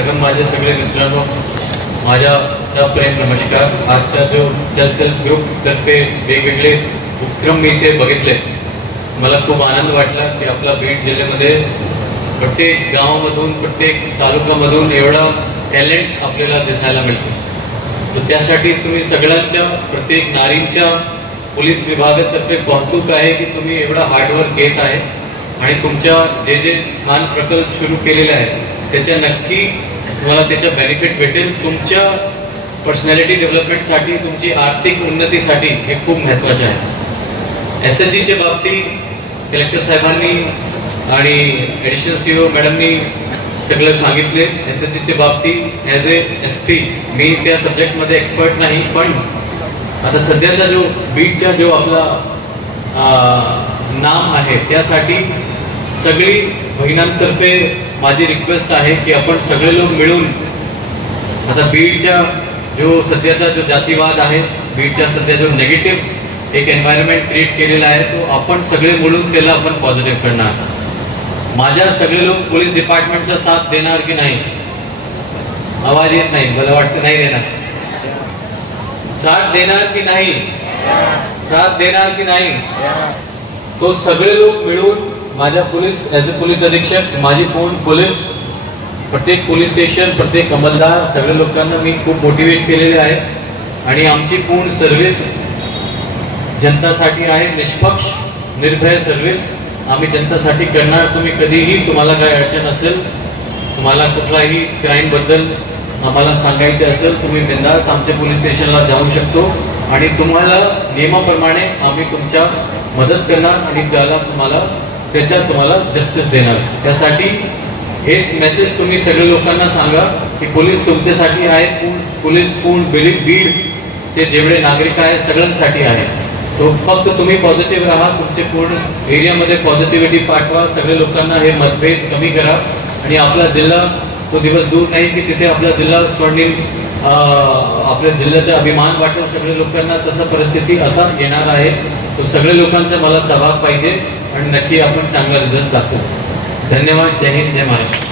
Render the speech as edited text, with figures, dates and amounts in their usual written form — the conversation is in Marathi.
प्रथम माझे सगळे मित्रांनो, माझ्या सप्रेम नमस्कार। आजच्या जो सेल्फ हेल्प ग्रुप तर्फे वेगवेगळे उपक्रम मी इथे बघितले, मला खूप आनंद वाटला की आपला बीड जिल्ह्यामध्ये प्रत्येक गावामधून प्रत्येक तालुक्यामधून एवढा टॅलेंट आपल्याला दिसायला मिळतो। तर त्यासाठी तुम्ही सगळ्यांच्या प्रत्येक नारींच्या पोलीस विभागातर्फे कौतुक आहे की तुम्ही एवढा हार्डवर्क घेत आहे आणि तुमच्या जे जे छान प्रकल्प सुरू केलेले आहे त्याच्या नक्की तुम्हाला त्याचा बेनिफिट भेटेल। तुमच्या पर्सनॅलिटी डेव्हलपमेंटसाठी, तुमची आर्थिक उन्नतीसाठी हे खूप महत्त्वाचे आहे। SHGच्या बाबतीत कलेक्टर साहेबांनी आणि ॲडिशनल CO मॅडमनी सगळं सांगितले। SHGच्या बाबतीत ॲज ए ST मी त्या सब्जेक्टमध्ये एक्सपर्ट नाही, पण आता सध्याचा जो बीडचा जो आपला नाम आहे त्यासाठी सगळी बहिणांतर्फे माझी रिक्वेस्ट आहे की आपण सगळे लोक मिळून आता बीडच्या जो सध्याचा जो जातीवाद आहे, बीडच्या सध्या जो नेगेटिव्ह एक एन्व्हायरमेंट क्रिएट केलेला आहे तो आपण सगळे मिळून त्याला आपण पॉझिटिव्ह करणार। माझ्या सगळे लोक पोलीस डिपार्टमेंटचा साथ देणार की नाही? आवाज येत नाही, मला वाटतं नाही देणार। साथ देणार की नाही? साथ देणार की नाही? तो सगळे लोक मिळून माझ्या पोलीस ॲज अ पोलीस अधीक्षक माझी पूर्ण पोलीस प्रत्येक पोलीस स्टेशन प्रत्येक अंमलदार सगळ्या लोकांना मी खूप मोटिवेट केलेले आहे आणि आमची पूर्ण सर्व्हिस जनतासाठी आहे। निष्पक्ष निर्भय सर्व्हिस आम्ही जनतासाठी करणार। तुम्ही कधीही तुम्हाला काही अडचण असेल, तुम्हाला कुठलाही क्राईम बद्दल आम्हाला सांगायचे असेल, तुम्ही बिंदास आमच्या पोलीस स्टेशनला जाऊ शकतो आणि तुम्हाला नियमाप्रमाणे आम्ही तुमच्या मदत करणार आणि त्याच्यात तुम्हाला जस्टिस देणार। त्यासाठी हेच मेसेज तुम्ही सगळे लोकांना सांगा की पोलीस तुमच्यासाठी आहे। पोलीस पूर्ण बीडचे जेवढे नागरिक आहेत सगळ्यांसाठी आहे। तो फक्त तुम्ही पॉझिटिव्ह राहा, तुमचे पूर्ण एरियामध्ये पॉझिटिव्हिटी पाठवा, सगळे लोकांना हे मतभेद कमी करा आणि आपला जिल्हा तो दिवस दूर नाही की तिथे आपला जिल्हा स्वर्णिम आपल्या जिल्ह्याचा अभिमान वाटेल सगळ्या लोकांना। तसं परिस्थिती आता येणार आहे, तो सगळ्या लोकांचा मला सहभाग पाहिजे आणि नक्की आपण चांगला रिझल्ट दाखवू। धन्यवाद। जय हिंद, जय महाराष्ट्र।